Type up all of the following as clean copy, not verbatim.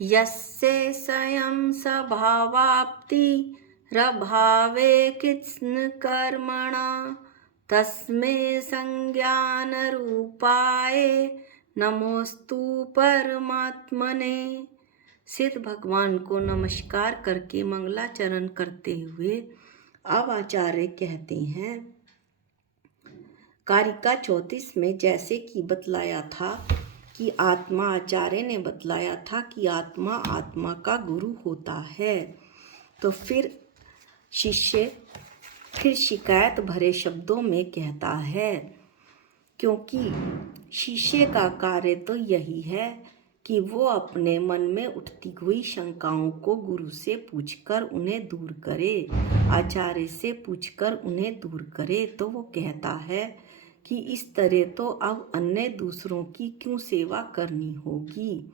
यस्य स्वयं स्वभावाप्तिरभावे कृत्स्न कर्मणा तस्मै संज्ञानरूपाय नमोस्तु परमात्मने। सिद्ध भगवान को नमस्कार करके मंगलाचरण करते हुए अब आचार्य कहते हैं, कारिका 34 में जैसे कि बतलाया था कि आत्मा, आचार्य ने बतलाया था कि आत्मा आत्मा का गुरु होता है। तो फिर शिष्य फिर शिकायत भरे शब्दों में कहता है, क्योंकि शिष्य का कार्य तो यही है कि वो अपने मन में उठती हुई शंकाओं को गुरु से पूछकर उन्हें दूर करे, आचार्य से पूछकर उन्हें दूर करे। तो वो कहता है कि इस तरह तो अब अन्य दूसरों की क्यों सेवा करनी होगी।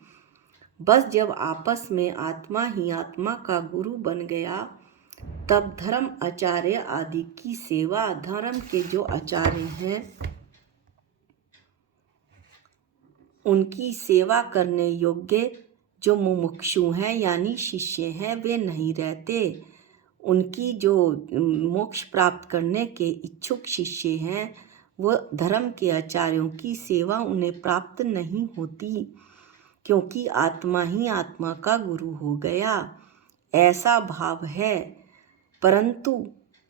बस जब आपस में आत्मा ही आत्मा का गुरु बन गया, तब धर्म आचार्य आदि की सेवा, धर्म के जो आचार्य हैं उनकी सेवा करने योग्य जो मुमुक्षु हैं यानी शिष्य हैं वे नहीं रहते। उनकी जो मोक्ष प्राप्त करने के इच्छुक शिष्य हैं वो धर्म के आचार्यों की सेवा उन्हें प्राप्त नहीं होती, क्योंकि आत्मा ही आत्मा का गुरु हो गया, ऐसा भाव है। परंतु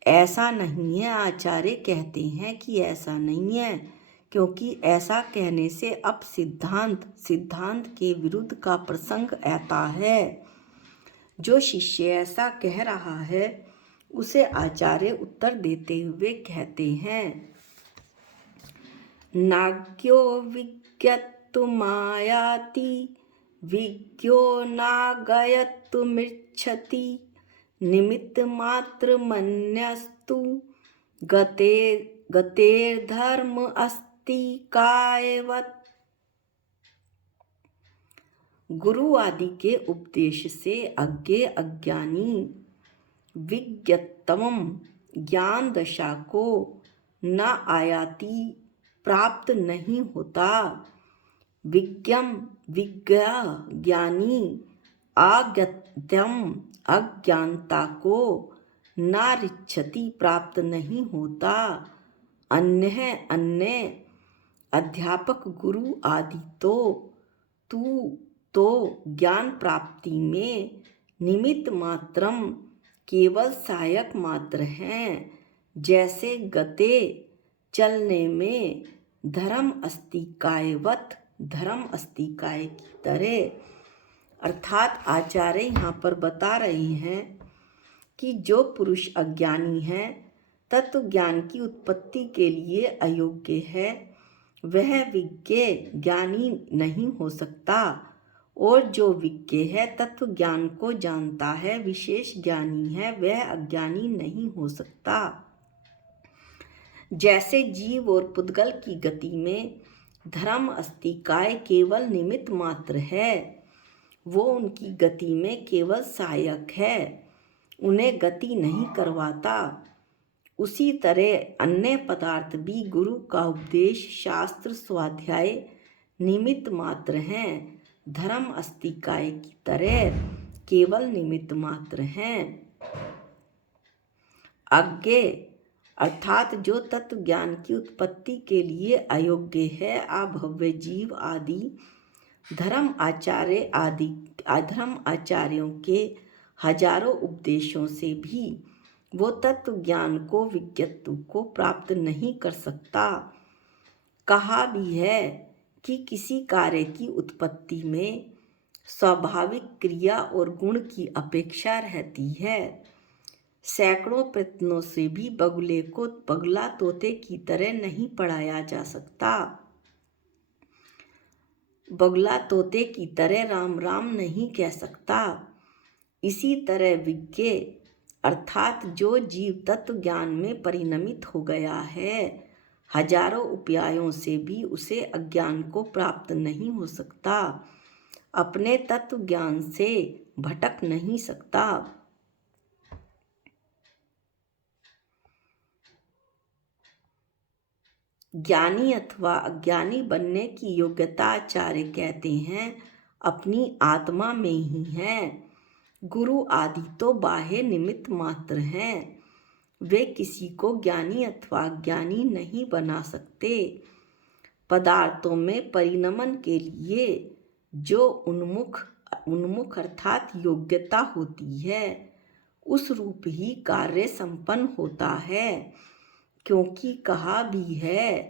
ऐसा नहीं है, आचार्य कहते हैं कि ऐसा नहीं है, क्योंकि ऐसा कहने से अब सिद्धांत के विरुद्ध का प्रसंग आता है। जो शिष्य ऐसा कह रहा है उसे आचार्य उत्तर देते हुए कहते हैं, नाज्ञो विज्ञत्तुमायाति विज्ञो नागयत्तुमिच्छति निमित्तमात्रमन्यस्तु गतेर्धर्म अस्ति कायवत्। गुरु आदि के उपदेश से अज्ञे अज्ञानी विज्ञतम ज्ञान दशा को न आयाति प्राप्त नहीं होता, विज्ञा ज्ञानी आज्ञत्यम अज्ञानता को न रिच्छति प्राप्त नहीं होता। अन्य अध्यापक गुरु आदि तो ज्ञान प्राप्ति में निमित्त मात्रम केवल सहायक मात्र हैं, जैसे गते चलने में धर्म अस्ति कायवत, धर्म अस्ति काय की तरह। अर्थात आचार्य यहाँ पर बता रहे हैं कि जो पुरुष अज्ञानी है, तत्व ज्ञान की उत्पत्ति के लिए अयोग्य है, वह विज्ञ ज्ञानी नहीं हो सकता, और जो विज्ञ है, तत्व ज्ञान को जानता है, विशेष ज्ञानी है, वह अज्ञानी नहीं हो सकता। जैसे जीव और पुद्गल की गति में धर्म अस्ति काय केवल निमित्त मात्र है, वो उनकी गति में केवल सहायक है, उन्हें गति नहीं करवाता। उसी तरह अन्य पदार्थ भी गुरु का उपदेश, शास्त्र, स्वाध्याय निमित्त मात्र हैं, धर्म अस्ति काय की तरह केवल निमित्त मात्र हैं। अज्ञे अर्थात जो तत्व ज्ञान की उत्पत्ति के लिए अयोग्य है, अभव्य जीव आदि धर्म आचार्यों के हजारों उपदेशों से भी वो तत्व ज्ञान को, विज्ञत्व को प्राप्त नहीं कर सकता। कहा भी है कि किसी कार्य की उत्पत्ति में स्वाभाविक क्रिया और गुण की अपेक्षा रहती है। सैकड़ों प्रयत्नों से भी बगुले को बगला तोते की तरह नहीं पढ़ाया जा सकता, बगला तोते की तरह राम राम नहीं कह सकता। इसी तरह विज्ञ अर्थात जो जीव तत्व ज्ञान में परिणमित हो गया है, हजारों उपायों से भी उसे अज्ञान को प्राप्त नहीं हो सकता, अपने तत्व ज्ञान से भटक नहीं सकता। ज्ञानी अथवा अज्ञानी बनने की योग्यता आचार्य कहते हैं अपनी आत्मा में ही हैं। गुरु आदि तो बाह्य निमित्त मात्र हैं। वे किसी को ज्ञानी अथवा ज्ञानी नहीं बना सकते। पदार्थों में परिणमन के लिए जो उन्मुख अर्थात योग्यता होती है, उस रूप ही कार्य संपन्न होता है। क्योंकि कहा भी है,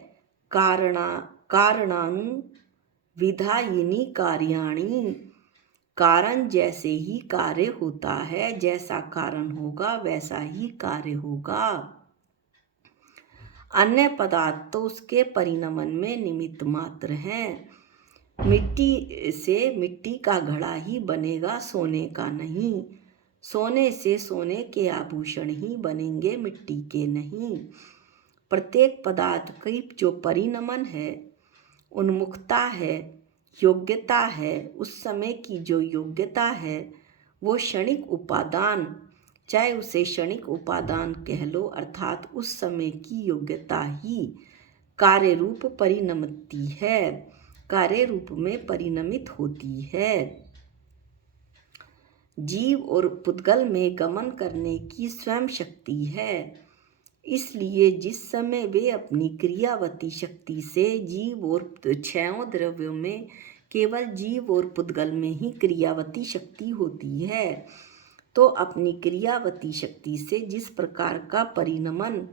कारणानु विधायिनी कार्याणि। कारण जैसे ही कार्य होता है, जैसा कारण होगा वैसा ही कार्य होगा। अन्य पदार्थ तो उसके परिणमन में निमित्त मात्र हैं। मिट्टी से मिट्टी का घड़ा ही बनेगा, सोने का नहीं। सोने से सोने के आभूषण ही बनेंगे, मिट्टी के नहीं। प्रत्येक पदार्थ की जो परिणमन है, उन्मुखता है, योग्यता है, उस समय की जो योग्यता है, वो क्षणिक उपादान, चाहे उसे क्षणिक उपादान कह लो, अर्थात उस समय की योग्यता ही कार्य रूप परिणमती है, कार्य रूप में परिणमित होती है। जीव और पुद्गल में गमन करने की स्वयं शक्ति है। इसलिए जिस समय वे अपनी क्रियावती शक्ति से जीव और क्षयों द्रव्यों में, केवल जीव और पुद्गल में ही क्रियावती शक्ति होती है, तो अपनी क्रियावती शक्ति से जिस प्रकार का परिणमन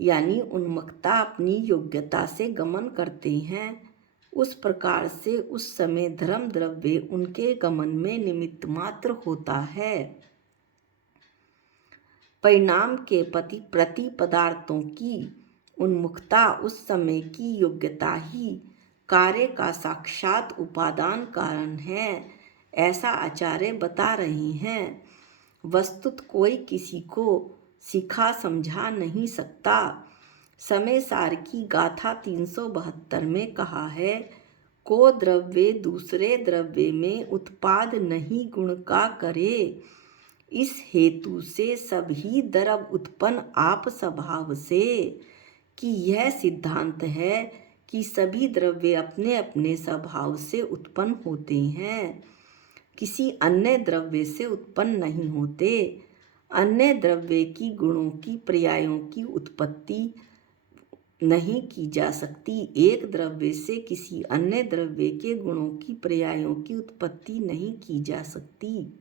यानी उन्मुखता अपनी योग्यता से गमन करते हैं, उस प्रकार से उस समय धर्म द्रव्य उनके गमन में निमित्त मात्र होता है। परिणाम के प्रति पदार्थों की उन्मुखता, उस समय की योग्यता ही कार्य का साक्षात उपादान कारण है, ऐसा आचार्य बता रहे हैं। वस्तुत कोई किसी को सिखा समझा नहीं सकता। समय सार की गाथा 372 में कहा है, को द्रव्य दूसरे द्रव्य में उत्पाद नहीं गुण का करे। इस हेतु से सभी द्रव उत्पन्न आप स्वभाव से, कि यह सिद्धांत है कि सभी द्रव्य अपने अपने स्वभाव से उत्पन्न होते हैं, किसी अन्य द्रव्य से उत्पन्न नहीं होते। अन्य द्रव्य की गुणों की पर्यायों की उत्पत्ति नहीं की जा सकती। एक द्रव्य से किसी अन्य द्रव्य के गुणों की पर्यायों की उत्पत्ति नहीं की जा सकती।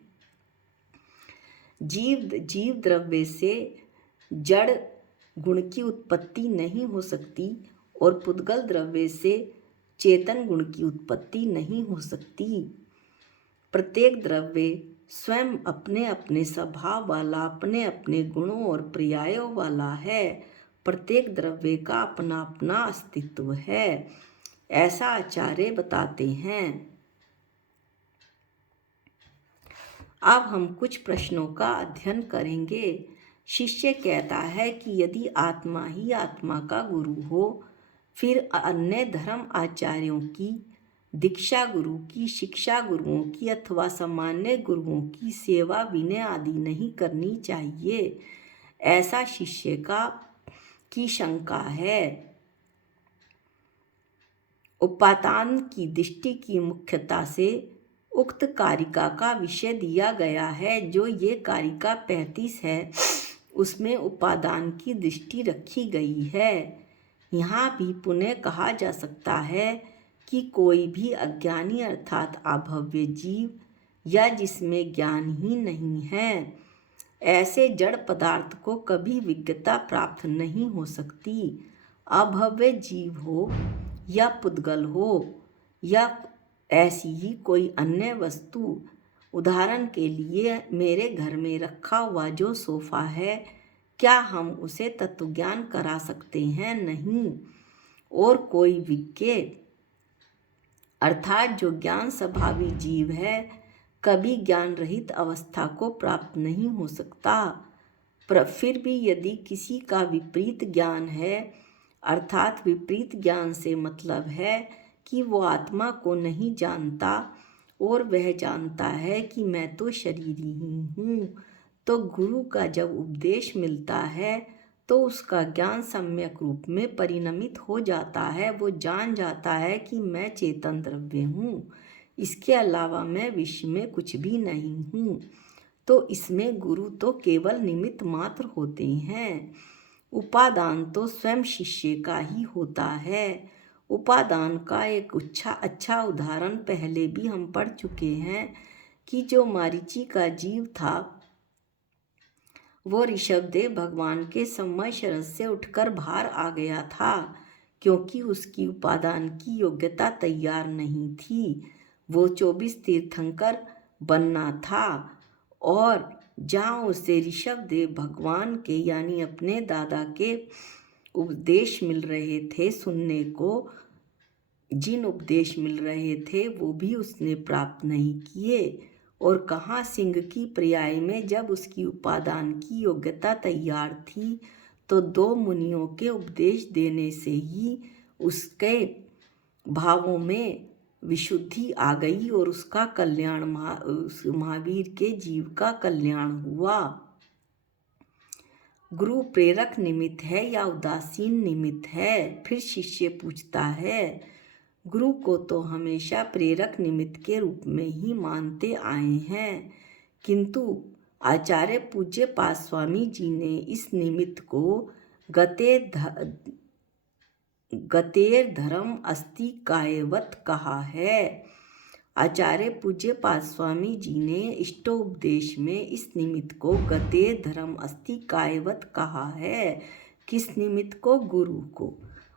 जीव द्रव्य से जड़ गुण की उत्पत्ति नहीं हो सकती और पुद्गल द्रव्य से चेतन गुण की उत्पत्ति नहीं हो सकती। प्रत्येक द्रव्य स्वयं अपने अपने स्वभाव वाला, अपने अपने गुणों और पर्यायों वाला है। प्रत्येक द्रव्य का अपना अपना अस्तित्व है, ऐसा आचार्य बताते हैं। अब हम कुछ प्रश्नों का अध्ययन करेंगे। शिष्य कहता है कि यदि आत्मा ही आत्मा का गुरु हो, फिर अन्य धर्म आचार्यों की, दीक्षा गुरु की, शिक्षा गुरुओं की अथवा सामान्य गुरुओं की सेवा विनय आदि नहीं करनी चाहिए, ऐसा शिष्य की शंका है। उपादान की दृष्टि की मुख्यता से उक्त कारिका का विषय दिया गया है। जो ये कारिका 35 है, उसमें उपादान की दृष्टि रखी गई है। यहाँ भी पुनः कहा जा सकता है कि कोई भी अज्ञानी अर्थात अभव्य जीव या जिसमें ज्ञान ही नहीं है, ऐसे जड़ पदार्थ को कभी विज्ञता प्राप्त नहीं हो सकती। अभव्य जीव हो या पुद्गल हो या ऐसी ही कोई अन्य वस्तु, उदाहरण के लिए मेरे घर में रखा हुआ जो सोफा है, क्या हम उसे तत्वज्ञान करा सकते हैं? नहीं। और कोई विज्ञ अर्थात जो ज्ञान स्वभावी जीव है, कभी ज्ञान रहित अवस्था को प्राप्त नहीं हो सकता। फिर भी यदि किसी का विपरीत ज्ञान है, अर्थात विपरीत ज्ञान से मतलब है कि वो आत्मा को नहीं जानता और वह जानता है कि मैं तो शरीरी ही हूँ, तो गुरु का जब उपदेश मिलता है तो उसका ज्ञान सम्यक रूप में परिणमित हो जाता है। वो जान जाता है कि मैं चेतन द्रव्य हूँ। इसके अलावा मैं विश्व में कुछ भी नहीं हूँ। तो इसमें गुरु तो केवल निमित्त मात्र होते हैं। उपादान तो स्वयं शिष्य का ही होता है। उपादान का एक अच्छा उदाहरण पहले भी हम पढ़ चुके हैं कि जो मरीचि का जीव था वो ऋषभदेव भगवान के समय शरद से उठकर बाहर आ गया था, क्योंकि उसकी उपादान की योग्यता तैयार नहीं थी। वो 24 तीर्थंकर बनना था और जहाँ उसे ऋषभदेव भगवान के यानी अपने दादा के उपदेश मिल रहे थे सुनने को, जिन उपदेश मिल रहे थे वो भी उसने प्राप्त नहीं किए। और कहाँ सिंह की पर्याय में जब उसकी उपादान की योग्यता तैयार थी तो 2 मुनियों के उपदेश देने से ही उसके भावों में विशुद्धि आ गई और उसका कल्याण उस महावीर के जीव का कल्याण हुआ। गुरु प्रेरक निमित्त है या उदासीन निमित्त है? फिर शिष्य पूछता है। गुरु को तो हमेशा प्रेरक निमित्त के रूप में ही मानते आए हैं, किंतु आचार्य पूज्य पाद स्वामी जी ने इस निमित्त को गतेर धर्म अस्ति कायवत कहा है। आचार्य पूज्य पाद स्वामी जी ने इष्टोपदेश में इस निमित्त को गतेर धर्म अस्ति कायवत कहा है। किस निमित्त को? गुरु को।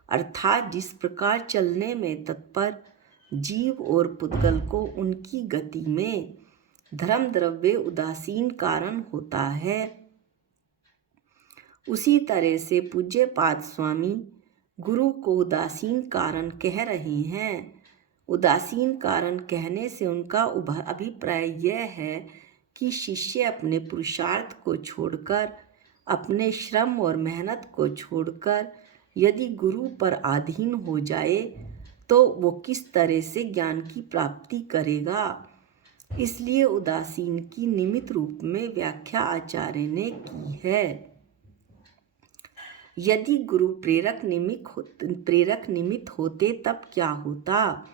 अर्थात जिस प्रकार चलने में तत्पर जीव और पुद्गल को उनकी गति में धर्म द्रव्य उदासीन कारण होता है, उसी तरह से पूज्य पाद स्वामी गुरु को उदासीन कारण कह रहे हैं। उदासीन कारण कहने से उनका अभिप्राय यह है कि शिष्य अपने पुरुषार्थ को छोड़कर, अपने श्रम और मेहनत को छोड़कर यदि गुरु पर अधीन हो जाए तो वो किस तरह से ज्ञान की प्राप्ति करेगा। इसलिए उदासीन की निमित्त रूप में व्याख्या आचार्य ने की है। यदि गुरु प्रेरक निमित्त होते तब क्या होता?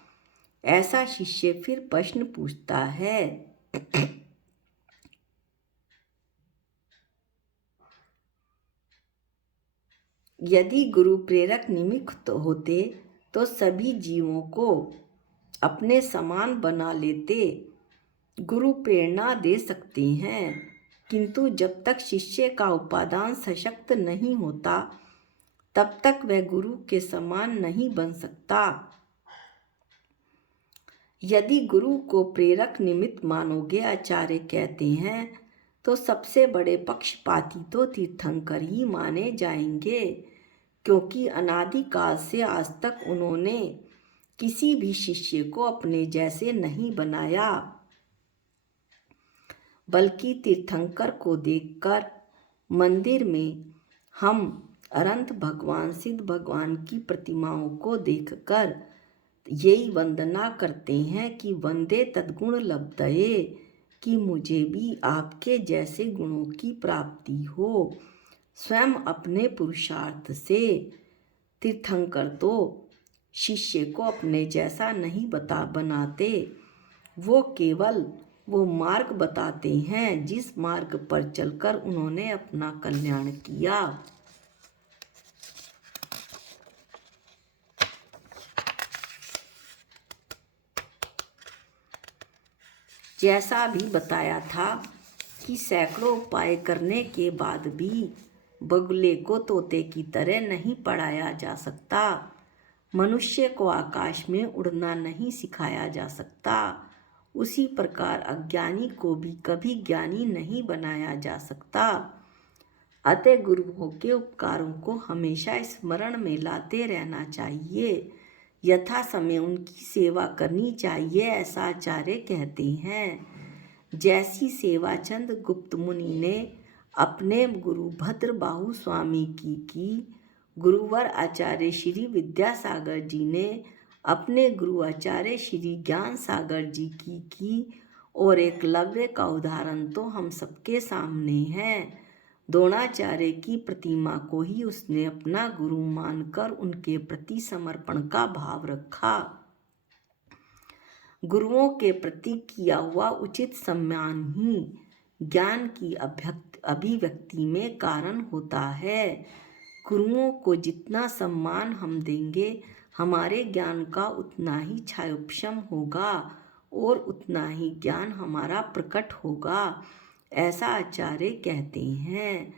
ऐसा शिष्य फिर प्रश्न पूछता है। यदि गुरु प्रेरक निमित्त होते तो सभी जीवों को अपने समान बना लेते। गुरु प्रेरणा दे सकते हैं, किंतु जब तक शिष्य का उपादान सशक्त नहीं होता तब तक वह गुरु के समान नहीं बन सकता। यदि गुरु को प्रेरक निमित्त मानोगे, आचार्य कहते हैं, तो सबसे बड़े पक्षपाती तो तीर्थंकर ही माने जाएंगे, क्योंकि अनादिकाल से आज तक उन्होंने किसी भी शिष्य को अपने जैसे नहीं बनाया, बल्कि तीर्थंकर को देखकर मंदिर में हम अनंत भगवान सिद्ध भगवान की प्रतिमाओं को देखकर यही वंदना करते हैं कि वंदे तद्गुण लब्धये, कि मुझे भी आपके जैसे गुणों की प्राप्ति हो। स्वयं अपने पुरुषार्थ से तीर्थंकर तो शिष्य को अपने जैसा नहीं बनाते, वो केवल वो मार्ग बताते हैं जिस मार्ग पर चलकर उन्होंने अपना कल्याण किया। जैसा भी बताया था कि सैकड़ों उपाय करने के बाद भी बगुले को तोते की तरह नहीं पढ़ाया जा सकता, मनुष्य को आकाश में उड़ना नहीं सिखाया जा सकता, उसी प्रकार अज्ञानी को भी कभी ज्ञानी नहीं बनाया जा सकता। अतः गुरुओं के उपकारों को हमेशा स्मरण में लाते रहना चाहिए, यथा समय उनकी सेवा करनी चाहिए, ऐसा आचार्य कहते हैं। जैसी सेवा चंद गुप्त मुनि ने अपने गुरु भद्रबाहु स्वामी की, गुरुवर आचार्य श्री विद्यासागर जी ने अपने गुरु आचार्य श्री ज्ञान सागर जी की और एकलव्य का उदाहरण तो हम सबके सामने है। द्रोणाचार्य की प्रतिमा को ही उसने अपना गुरु मानकर उनके प्रति समर्पण का भाव रखा। गुरुओं के प्रति किया हुआ उचित सम्मान ही ज्ञान की अभिव्यक्ति में कारण होता है। गुरुओं को जितना सम्मान हम देंगे, हमारे ज्ञान का उतना ही क्षयोपशम होगा और उतना ही ज्ञान हमारा प्रकट होगा, ऐसा आचार्य कहते हैं।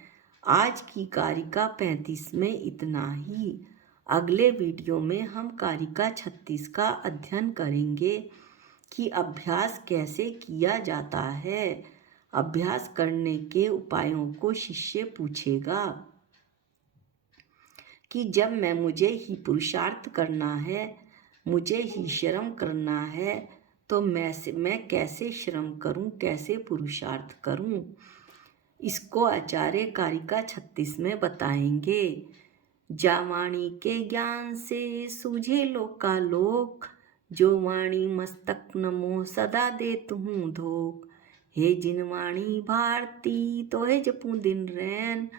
आज की कारिका 35 में इतना ही। अगले वीडियो में हम कारिका 36 का अध्ययन करेंगे कि अभ्यास कैसे किया जाता है। अभ्यास करने के उपायों को शिष्य पूछेगा कि जब मुझे ही पुरुषार्थ करना है, मुझे ही श्रम करना है, तो मैं कैसे श्रम करूं, कैसे पुरुषार्थ करूं। इसको आचार्य कारिका 36 में बताएंगे। जा वाणी के ज्ञान से सूझे लोकालोक, जो वाणी मस्तक नमो सदा देत हूँ धोख। हे जिन वाणी भारती तो हे जपूं दिन रैन,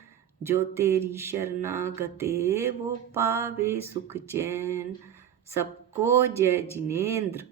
जो तेरी शरणागते वो पावे सुख चैन। सबको जय जिनेंद्र।